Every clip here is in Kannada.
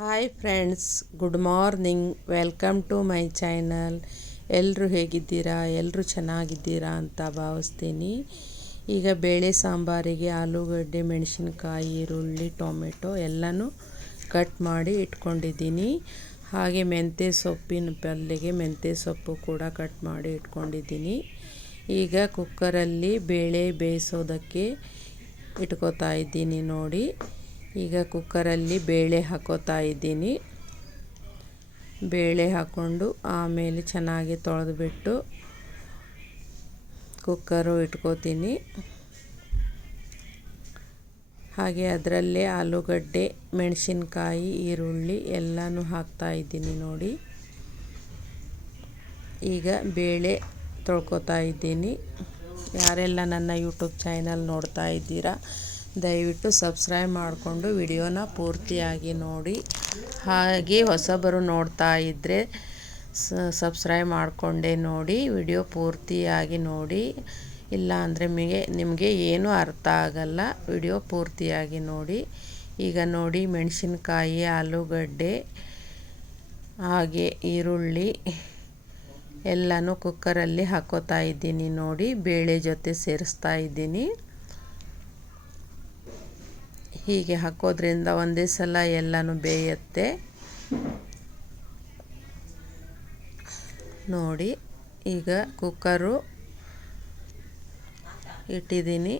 Hi friends, good morning. Welcome to my channel. ಎಲ್ಲರೂ ಹೇಗಿದ್ದೀರಾ? ಎಲ್ಲರೂ ಚೆನ್ನಾಗಿದ್ದೀರಾ ಅಂತ ಭಾವಿಸ್ತೀನಿ. ಈಗ ಬೇಳೆ ಸಾಂಬಾರಿಗೆ ಆಲೂಗಡ್ಡೆ, ಮೆಣಸಿನ್ಕಾಯಿ, ಈರುಳ್ಳಿ, ಟೊಮೆಟೊ ಎಲ್ಲನೂ ಕಟ್ ಮಾಡಿ ಇಟ್ಕೊಂಡಿದ್ದೀನಿ. ಹಾಗೆ ಮೆಂತ್ಯ ಸೊಪ್ಪಿನ ಪಲ್ಯಗೆ ಮೆಂತ್ಯ ಸೊಪ್ಪು ಕೂಡ ಕಟ್ ಮಾಡಿ ಇಟ್ಕೊಂಡಿದ್ದೀನಿ. ಈಗ ಕುಕ್ಕರಲ್ಲಿ ಬೇಳೆ ಬೇಯಿಸೋದಕ್ಕೆ ಇಟ್ಕೋತಾ ಇದ್ದೀನಿ ನೋಡಿ. ಈಗ ಕುಕ್ಕರಲ್ಲಿ ಬೇಳೆ ಹಾಕೋತಾ ಇದ್ದೀನಿ. ಬೇಳೆ ಹಾಕ್ಕೊಂಡು ಆಮೇಲೆ ಚೆನ್ನಾಗಿ ತೊಳೆದ್ಬಿಟ್ಟು ಕುಕ್ಕರು ಇಟ್ಕೋತೀನಿ. ಹಾಗೆ ಅದರಲ್ಲೇ ಆಲೂಗಡ್ಡೆ, ಮೆಣಸಿನ್ಕಾಯಿ, ಈರುಳ್ಳಿ ಎಲ್ಲನೂ ಹಾಕ್ತಾ ಇದ್ದೀನಿ ನೋಡಿ. ಈಗ ಬೇಳೆ ತೊಳ್ಕೊತಾ ಇದ್ದೀನಿ. ಯಾರೆಲ್ಲ ನನ್ನ ಯೂಟ್ಯೂಬ್ ಚಾನಲ್ ನೋಡ್ತಾ ಇದ್ದೀರಾ, ದಯವಿಟ್ಟು ಸಬ್ಸ್ಕ್ರೈಬ್ ಮಾಡಿಕೊಂಡು ವಿಡಿಯೋನ ಪೂರ್ತಿಯಾಗಿ ನೋಡಿ. ಹಾಗೆ ಹೊಸಬರು ನೋಡ್ತಾ ಇದ್ದರೆ ಸಬ್ಸ್ಕ್ರೈಬ್ ಮಾಡಿಕೊಂಡೇ ನೋಡಿ, ವಿಡಿಯೋ ಪೂರ್ತಿಯಾಗಿ ನೋಡಿ. ಇಲ್ಲ ಅಂದರೆ ನಿಮಗೆ ಏನೂ ಅರ್ಥ ಆಗಲ್ಲ. ವಿಡಿಯೋ ಪೂರ್ತಿಯಾಗಿ ನೋಡಿ. ಈಗ ನೋಡಿ, ಮೆಣಸಿನ್ಕಾಯಿ, ಆಲೂಗಡ್ಡೆ ಹಾಗೆ ಈರುಳ್ಳಿ ಎಲ್ಲನೂ ಕುಕ್ಕರಲ್ಲಿ ಹಾಕೋತಾ ಇದ್ದೀನಿ ನೋಡಿ. ಬೇಳೆ ಜೊತೆ ಸೇರಿಸ್ತಾ ಇದ್ದೀನಿ. ಹೀಗೆ ಹಾಕೋದ್ರಿಂದ ಒಂದೇ ಸಲ ಎಲ್ಲನೂ ಬೇಯುತ್ತೆ ನೋಡಿ. ಈಗ ಕುಕ್ಕರು ಇಟ್ಟಿದ್ದೀನಿ.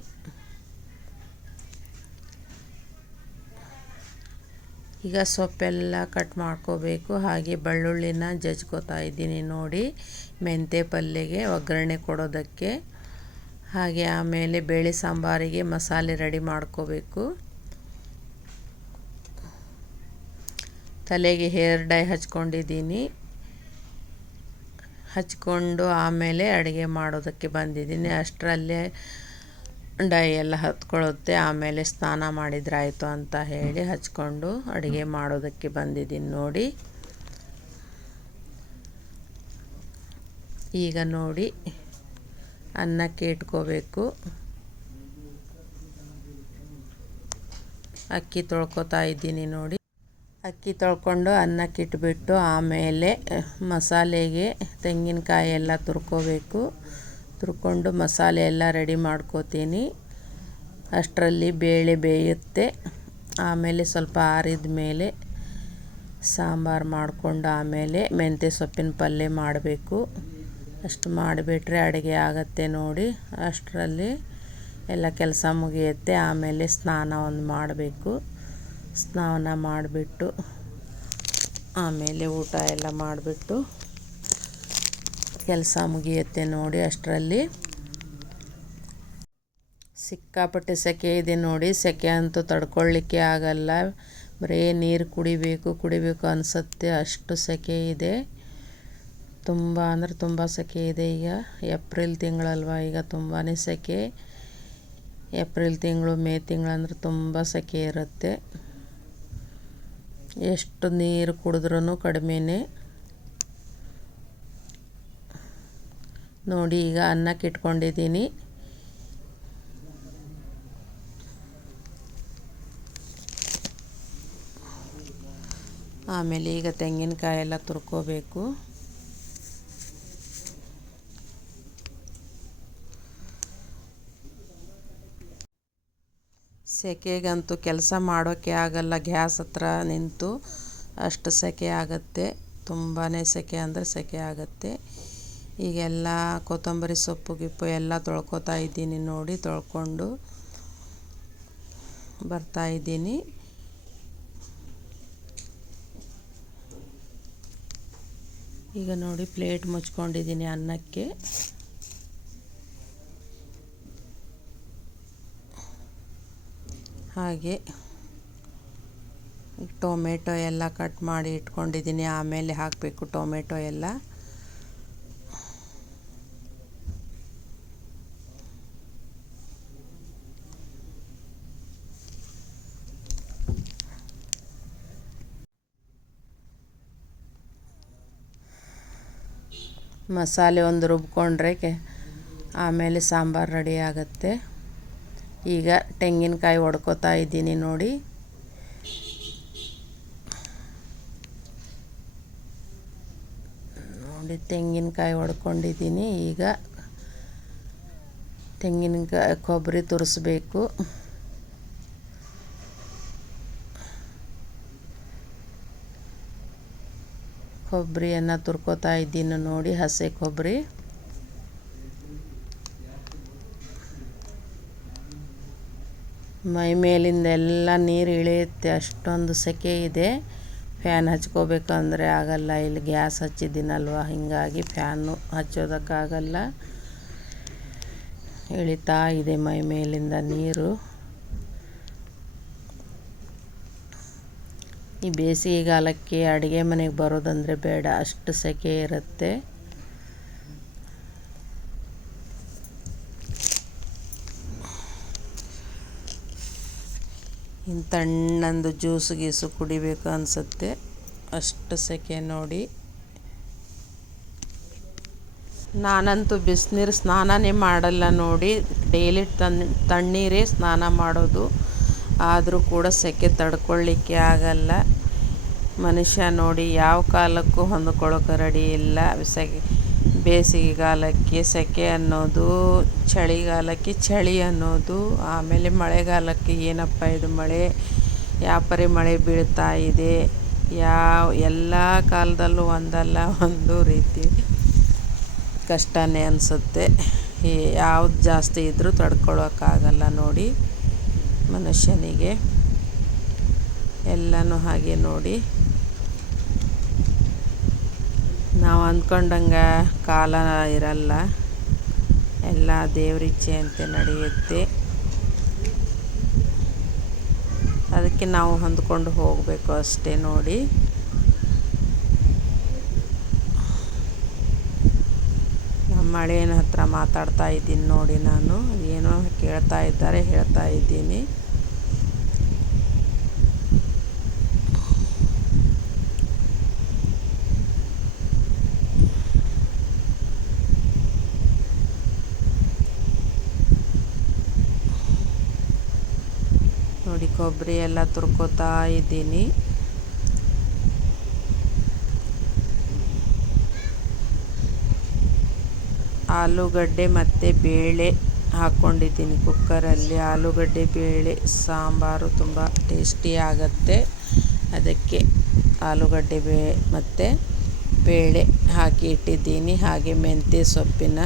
ಈಗ ಸೊಪ್ಪೆಲ್ಲ ಕಟ್ ಮಾಡ್ಕೋಬೇಕು. ಹಾಗೆ ಬೆಳ್ಳುಳ್ಳಿನ ಜಜ್ಕೋತಾ ಇದ್ದೀನಿ ನೋಡಿ, ಮೆಂತ್ಯ ಪಲ್ಯಗೆ ಒಗ್ಗರಣೆ ಕೊಡೋದಕ್ಕೆ. ಹಾಗೆ ಆಮೇಲೆ ಬೇಳೆ ಸಾಂಬಾರಿಗೆ ಮಸಾಲೆ ರೆಡಿ ಮಾಡ್ಕೋಬೇಕು. ತಲೆಗೆ ಹೇರ್ ಡೈ ಹಚ್ಕೊಂಡಿದ್ದೀನಿ. ಹಚ್ಕೊಂಡು ಆಮೇಲೆ ಅಡುಗೆ ಮಾಡೋದಕ್ಕೆ ಬಂದಿದ್ದೀನಿ. ಅಷ್ಟರಲ್ಲೇ ಡೈ ಎಲ್ಲ ಹತ್ಕೊಳ್ಳುತ್ತೆ. ಆಮೇಲೆ ಸ್ನಾನ ಮಾಡಿದ್ರಾಯಿತು ಅಂತ ಹೇಳಿ ಹಚ್ಕೊಂಡು ಅಡುಗೆ ಮಾಡೋದಕ್ಕೆ ಬಂದಿದ್ದೀನಿ ನೋಡಿ. ಈಗ ನೋಡಿ, ಅನ್ನಕ್ಕೆ ಇಟ್ಕೋಬೇಕು. ಅಕ್ಕಿ ತೊಳ್ಕೊತಾ ಇದ್ದೀನಿ ನೋಡಿ. ಅಕ್ಕಿ ತೊಳ್ಕೊಂಡು ಅನ್ನಕ್ಕೆ ಇಟ್ಬಿಟ್ಟು ಆಮೇಲೆ ಮಸಾಲೆಗೆ ತೆಂಗಿನಕಾಯಿ ಎಲ್ಲ ತುರ್ಕೋಬೇಕು. ತುರ್ಕೊಂಡು ಮಸಾಲೆ ಎಲ್ಲ ರೆಡಿ ಮಾಡ್ಕೋತೀನಿ. ಅಷ್ಟರಲ್ಲಿ ಬೇಳೆ ಬೇಯುತ್ತೆ. ಆಮೇಲೆ ಸ್ವಲ್ಪ ಆರಿದ ಮೇಲೆ ಸಾಂಬಾರು ಮಾಡಿಕೊಂಡು ಆಮೇಲೆ ಮೆಂತ್ಯ ಸೊಪ್ಪಿನ ಪಲ್ಯ ಮಾಡಬೇಕು. ಅಷ್ಟು ಮಾಡಿಬಿಟ್ರೆ ಅಡುಗೆ ಆಗುತ್ತೆ ನೋಡಿ. ಅಷ್ಟರಲ್ಲಿ ಎಲ್ಲ ಕೆಲಸ ಮುಗಿಯುತ್ತೆ. ಆಮೇಲೆ ಸ್ನಾನ ಒಂದು ಮಾಡಬೇಕು. ಸ್ನಾನ ಮಾಡಿಬಿಟ್ಟು ಆಮೇಲೆ ಊಟ ಎಲ್ಲ ಮಾಡಿಬಿಟ್ಟು ಕೆಲಸ ಮುಗಿಯುತ್ತೆ ನೋಡಿ. ಅಷ್ಟರಲ್ಲಿ ಸಿಕ್ಕಾಪಟ್ಟೆ ಸೆಕೆ ಇದೆ ನೋಡಿ. ಸೆಕೆ ಅಂತೂ ತಡ್ಕೊಳ್ಳಿಕ್ಕೆ ಆಗಲ್ಲ. ಬರೀ ನೀರು ಕುಡಿಬೇಕು ಅನಿಸುತ್ತೆ, ಅಷ್ಟು ಸೆಕೆ ಇದೆ. ತುಂಬ ಅಂದರೆ ತುಂಬ ಸೆಕೆ ಇದೆ. ಈಗ ಏಪ್ರಿಲ್ ತಿಂಗಳಲ್ವ, ಈಗ ತುಂಬಾ ಸೆಕೆ. ಏಪ್ರಿಲ್ ತಿಂಗಳು, ಮೇ ತಿಂಗಳಂದ್ರೆ ತುಂಬ ಸೆಕೆ ಇರುತ್ತೆ. ಎಷ್ಟು ನೀರು ಕುಡಿದ್ರೂ ಕಡಿಮೆನೇ ನೋಡಿ. ಈಗ ಅನ್ನಕ್ಕೆ ಇಟ್ಕೊಂಡಿದ್ದೀನಿ. ಆಮೇಲೆ ಈಗ ತೆಂಗಿನಕಾಯಿ ಎಲ್ಲ ತುರ್ಕೋಬೇಕು. ಸೆಕೆಗಂತೂ ಕೆಲಸ ಮಾಡೋಕ್ಕೆ ಆಗಲ್ಲ. ಗ್ಯಾಸ್ ಹತ್ರ ನಿಂತು ಅಷ್ಟು ಸೆಕೆ ಆಗುತ್ತೆ. ತುಂಬಾ ಸೆಕೆ ಅಂದರೆ ಸೆಕೆ ಆಗುತ್ತೆ. ಈಗೆಲ್ಲ ಕೊತ್ತಂಬರಿ ಸೊಪ್ಪು ಗಿಪ್ಪು ಎಲ್ಲ ತೊಳ್ಕೊತಾ ಇದ್ದೀನಿ ನೋಡಿ. ತೊಳ್ಕೊಂಡು ಬರ್ತಾಯಿದ್ದೀನಿ. ಈಗ ನೋಡಿ, ಪ್ಲೇಟ್ ಮುಚ್ಕೊಂಡಿದ್ದೀನಿ ಅನ್ನಕ್ಕೆ. ಹಾಗೆ ಟೊಮೆಟೊ ಎಲ್ಲ ಕಟ್ ಮಾಡಿ ಇಟ್ಕೊಂಡಿದ್ದೀನಿ. ಆಮೇಲೆ ಹಾಕಬೇಕು ಟೊಮೆಟೊ ಎಲ್ಲ. ಮಸಾಲೆ ಒಂದು ರುಬ್ಕೊಂಡ್ರೆ ಆಮೇಲೆ ಸಾಂಬಾರು ರೆಡಿ ಆಗುತ್ತೆ. ಈಗ ತೆಂಗಿನಕಾಯಿ ಒಡ್ಕೋತಾ ಇದ್ದೀನಿ ನೋಡಿ. ನೋಡಿ ತೆಂಗಿನಕಾಯಿ ಹೊಡ್ಕೊಂಡಿದ್ದೀನಿ. ಈಗ ತೆಂಗಿನಕಾಯಿ ಕೊಬ್ಬರಿ ತುರಿಸ್ಬೇಕು. ಕೊಬ್ಬರಿಯನ್ನು ತುರ್ಕೋತಾ ಇದ್ದೀನಿ ನೋಡಿ, ಹಸಿ ಕೊಬ್ಬರಿ. ಮೈ ಮೇಲಿಂದ ಎಲ್ಲ ನೀರು ಇಳಿಯುತ್ತೆ, ಅಷ್ಟೊಂದು ಸೆಕೆ ಇದೆ. ಫ್ಯಾನ್ ಹಚ್ಕೋಬೇಕಂದ್ರೆ ಆಗಲ್ಲ, ಇಲ್ಲಿ ಗ್ಯಾಸ್ ಹಚ್ಚಿದ್ದೀನಲ್ವ, ಹೀಗಾಗಿ ಫ್ಯಾನು ಹಚ್ಚೋದಕ್ಕಾಗಲ್ಲ. ಇಳಿತಾ ಇದೆ ಮೈ ಮೇಲಿಂದ ನೀರು. ಈ ಬೇಸಿಗೆಗಾಲಕ್ಕೆ ಅಡುಗೆ ಮನೆಗೆ ಬರೋದಂದರೆ ಬೇಡ, ಅಷ್ಟು ಸೆಕೆ ಇರುತ್ತೆ. ಇನ್ನು ತಣ್ಣಂದು ಜ್ಯೂಸು ಗೀಸು ಕುಡಿಬೇಕು ಅನಿಸುತ್ತೆ, ಅಷ್ಟು ಸೆಕೆ ನೋಡಿ. ನಾನಂತೂ ಬಿಸಿನೀರು ಸ್ನಾನನೇ ಮಾಡಲ್ಲ ನೋಡಿ, ಡೈಲಿ ತಣ್ಣೀರೇ ಸ್ನಾನ ಮಾಡೋದು. ಆದರೂ ಕೂಡ ಸೆಕೆ ತಡ್ಕೊಳ್ಳಿಕ್ಕೆ ಆಗಲ್ಲ. ಮನುಷ್ಯ ನೋಡಿ ಯಾವ ಕಾಲಕ್ಕೂ ಹೊಂದ್ಕೊಳ್ಳೋಕೆ ರೆಡಿ ಇಲ್ಲ. ಬೇಸಿಗೆಗಾಲಕ್ಕೆ ಸೆಕೆ ಅನ್ನೋದು, ಚಳಿಗಾಲಕ್ಕೆ ಚಳಿ ಅನ್ನೋದು, ಆಮೇಲೆ ಮಳೆಗಾಲಕ್ಕೆ ಏನಪ್ಪ ಇದು ಮಳೆ, ಯಾಪರಿ ಮಳೆ ಬೀಳ್ತಾ ಇದೆ. ಎಲ್ಲ ಕಾಲದಲ್ಲೂ ಒಂದಲ್ಲ ಒಂದು ರೀತಿ ಕಷ್ಟನೇ ಅನಿಸುತ್ತೆ. ಯಾವ್ದು ಜಾಸ್ತಿ ಇದ್ದರೂ ತಡ್ಕೊಳ್ಳೋಕ್ಕಾಗಲ್ಲ ನೋಡಿ ಮನುಷ್ಯನಿಗೆ. ಎಲ್ಲನೂ ಹಾಗೆ ನೋಡಿ, ನಾವು ಅಂದ್ಕೊಂಡಂಗೆ ಕಾಲ ಇರಲ್ಲ, ಎಲ್ಲ ದೇವರಿಚ್ಛೆಯಂತೆ ನಡೆಯುತ್ತೆ. ಅದಕ್ಕೆ ನಾವು ಹೊಂದ್ಕೊಂಡು ಹೋಗಬೇಕು ಅಷ್ಟೇ ನೋಡಿ. ನಮ್ಮ ಮಳೆಯ ಹತ್ರ ಮಾತಾಡ್ತಾ ಇದ್ದೀನಿ ನೋಡಿ, ನಾನು ಏನೋ ಕೇಳ್ತಾ ಇದ್ದಾರೆ, ಹೇಳ್ತಾ ಇದ್ದೀನಿ. ನೋಡಿ ಕೊಬ್ಬರಿ ಎಲ್ಲ ತುರ್ಕೋತಾ ಇದ್ದೀನಿ. ಆಲೂಗಡ್ಡೆ ಮತ್ತು ಬೇಳೆ ಹಾಕ್ಕೊಂಡಿದ್ದೀನಿ ಕುಕ್ಕರಲ್ಲಿ. ಆಲೂಗಡ್ಡೆ ಬೇಳೆ ಸಾಂಬಾರು ತುಂಬ ಟೇಸ್ಟಿ ಆಗುತ್ತೆ. ಅದಕ್ಕೆ ಆಲೂಗಡ್ಡೆ ಮತ್ತು ಬೇಳೆ ಹಾಕಿ ಇಟ್ಟಿದ್ದೀನಿ. ಹಾಗೆ ಮೆಂತ್ಯ ಸೊಪ್ಪಿನ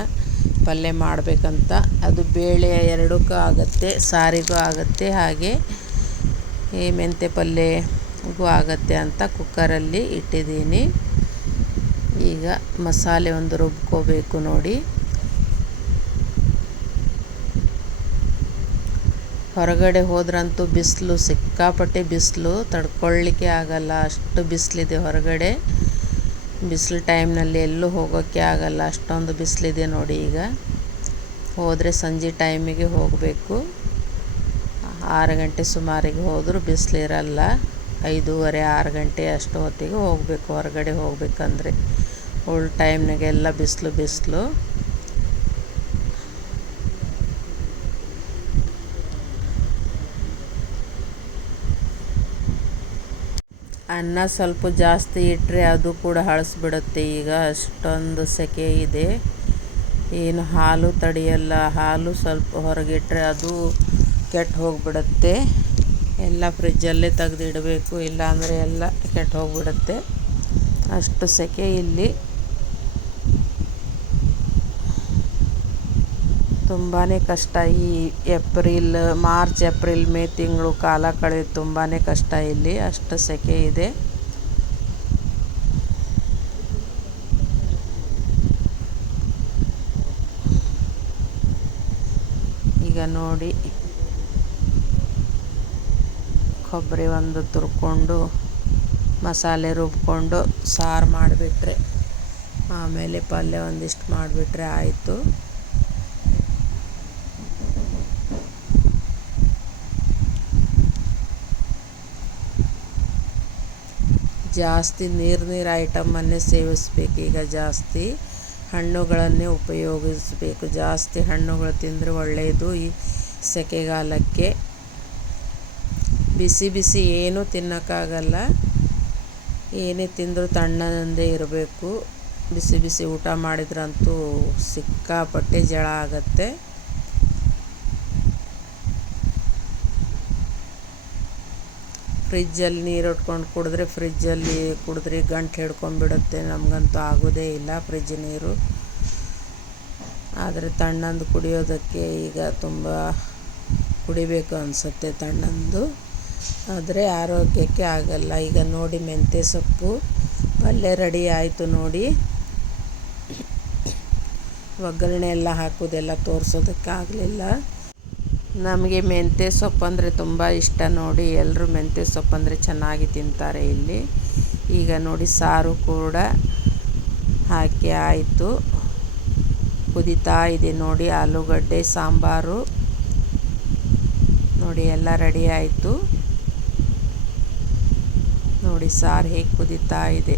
ಪಲ್ಯ ಮಾಡಬೇಕಂತ, ಅದು ಬೇಳೆ ಎರಡಕ್ಕೂ ಆಗುತ್ತೆ, ಸಾರಿಗೂ ಆಗುತ್ತೆ, ಹಾಗೆ ಈ ಮೆಂತ್ಯ ಪಲ್ಯಗೂ ಆಗುತ್ತೆ ಅಂತ ಕುಕ್ಕರಲ್ಲಿ ಇಟ್ಟಿದ್ದೀನಿ. ಈಗ ಮಸಾಲೆ ಒಂದು ರುಬ್ಕೋಬೇಕು ನೋಡಿ. ಹೊರಗಡೆ ಹೋದ್ರಂತೂ ಬಿಸಿಲು, ಸಿಕ್ಕಾಪಟ್ಟೆ ಬಿಸಿಲು, ತಡ್ಕೊಳ್ಳಿಕ್ಕೆ ಆಗಲ್ಲ, ಅಷ್ಟು ಬಿಸಿಲಿದೆ ಹೊರಗಡೆ. ಬಿಸಿಲು ಟೈಮ್ನಲ್ಲಿ ಎಲ್ಲೂ ಹೋಗೋಕ್ಕೆ ಆಗಲ್ಲ, ಅಷ್ಟೊಂದು ಬಿಸಿಲಿದೆ ನೋಡಿ. ಈಗ ಹೋದರೆ ಸಂಜೆ ಟೈಮಿಗೆ ಹೋಗಬೇಕು. 6 ಗಂಟೆ ಸುಮಾರಿಗೆ ಹೋದರೂ ಬಿಸಿಲಿರಲ್ಲ. 5:30 6 ಗಂಟೆ ಅಷ್ಟು ಹೊತ್ತಿಗೆ ಹೋಗಬೇಕು ಹೊರಗಡೆ ಹೋಗ್ಬೇಕಂದ್ರೆ. ಫುಲ್ ಟೈಮ್ನಾಗೆಲ್ಲ ಬಿಸಿಲು. ಅನ್ನ ಸ್ವಲ್ಪ ಜಾಸ್ತಿ ಇಟ್ಟರೆ ಅದು ಕೂಡ ಹಳಸ್ಬಿಡುತ್ತೆ. ಈಗ ಅಷ್ಟೊಂದು ಸೆಕೆ ಇದೆ. ಏನು ಹಾಲು ತಡೆಯಲ್ಲ, ಹಾಲು ಸ್ವಲ್ಪ ಹೊರಗಿಟ್ರೆ ಅದು ಕೆಟ್ಟು ಹೋಗಿಬಿಡುತ್ತೆ. ಎಲ್ಲ ಫ್ರಿಜ್ಜಲ್ಲೇ ತೆಗೆದಿಡಬೇಕು, ಇಲ್ಲಾಂದರೆ ಎಲ್ಲ ಕೆಟ್ಟು ಹೋಗಿಬಿಡುತ್ತೆ, ಅಷ್ಟು ಸೆಕೆ ಇಲ್ಲಿ. ತುಂಬಾ ಕಷ್ಟ. ಈ ಮಾರ್ಚ್ ಏಪ್ರಿಲ್ ಮೇ ತಿಂಗಳು ಕಾಲ ಕಳೆದು ತುಂಬಾ ಕಷ್ಟ ಇಲ್ಲಿ, ಅಷ್ಟು ಸೆಕೆ ಇದೆ. ಈಗ ನೋಡಿ ಕೊಬ್ಬರಿ ಒಂದು ತುರ್ಕೊಂಡು ಮಸಾಲೆ ರುಬ್ಕೊಂಡು ಸಾರು ಮಾಡಿಬಿಟ್ರೆ, ಆಮೇಲೆ ಪಲ್ಯ ಒಂದಿಷ್ಟು ಮಾಡಿಬಿಟ್ರೆ ಆಯಿತು. ಜಾಸ್ತಿ ನೀರು ಐಟಮನ್ನೇ ಸೇವಿಸ್ಬೇಕು. ಈಗ ಜಾಸ್ತಿ ಹಣ್ಣುಗಳನ್ನೇ ಉಪಯೋಗಿಸಬೇಕು. ಜಾಸ್ತಿ ಹಣ್ಣುಗಳು ತಿಂದರೆ ಒಳ್ಳೆಯದು ಈ ಸೆಕೆಗಾಲಕ್ಕೆ. ಬಿಸಿ ಏನೂ ತಿನ್ನೋಕ್ಕಾಗಲ್ಲ, ಏನೇ ತಿಂದರೂ ತಣ್ಣಂದೇ ಇರಬೇಕು. ಬಿಸಿ ಬಿಸಿ ಊಟ ಮಾಡಿದ್ರಂತೂ ಸಿಕ್ಕಾಪಟ್ಟೆ ಜಳ ಆಗತ್ತೆ. ಫ್ರಿಜ್ಜಲ್ಲಿ ನೀರು ಇಟ್ಕೊಂಡು ಕುಡಿದ್ರೆ ಗಂಟು ಹಿಡ್ಕೊಂಡ್ಬಿಡುತ್ತೆ. ನಮಗಂತೂ ಆಗೋದೇ ಇಲ್ಲ ಫ್ರಿಜ್ ನೀರು. ಆದರೆ ತಣ್ಣಂದು ಕುಡಿಯೋದಕ್ಕೆ ಈಗ ತುಂಬ ಕುಡಿಬೇಕು ಅನಿಸುತ್ತೆ ತಣ್ಣಂದು, ಆದರೆ ಆರೋಗ್ಯಕ್ಕೆ ಆಗಲ್ಲ. ಈಗ ನೋಡಿ ಮೆಂತ್ಯ ಸೊಪ್ಪು ಪಲ್ಯ ರೆಡಿ ಆಯಿತು ನೋಡಿ. ಒಗ್ಗರಣೆ ಎಲ್ಲ ಹಾಕೋದೆಲ್ಲ ತೋರಿಸೋದಕ್ಕೆ ಆಗಲಿಲ್ಲ. ನಮಗೆ ಮೆಂತ್ಯ ಸೊಪ್ಪು ಅಂದರೆ ತುಂಬ ಇಷ್ಟ ನೋಡಿ. ಎಲ್ಲರೂ ಮೆಂತ್ಯ ಸೊಪ್ಪು ಅಂದರೆ ಚೆನ್ನಾಗಿ ತಿಂತಾರೆ ಇಲ್ಲಿ. ಈಗ ನೋಡಿ ಸಾರು ಕೂಡ ಹಾಕಿ ಆಯಿತು, ಕುದೀತಾ ಇದೆ ನೋಡಿ. ಆಲೂಗಡ್ಡೆ ಸಾಂಬಾರು ನೋಡಿ ಎಲ್ಲ ರೆಡಿ ಆಯಿತು ನೋಡಿ. ಸಾರು ಹೇಗೆ ಕುದೀತಾ ಇದೆ.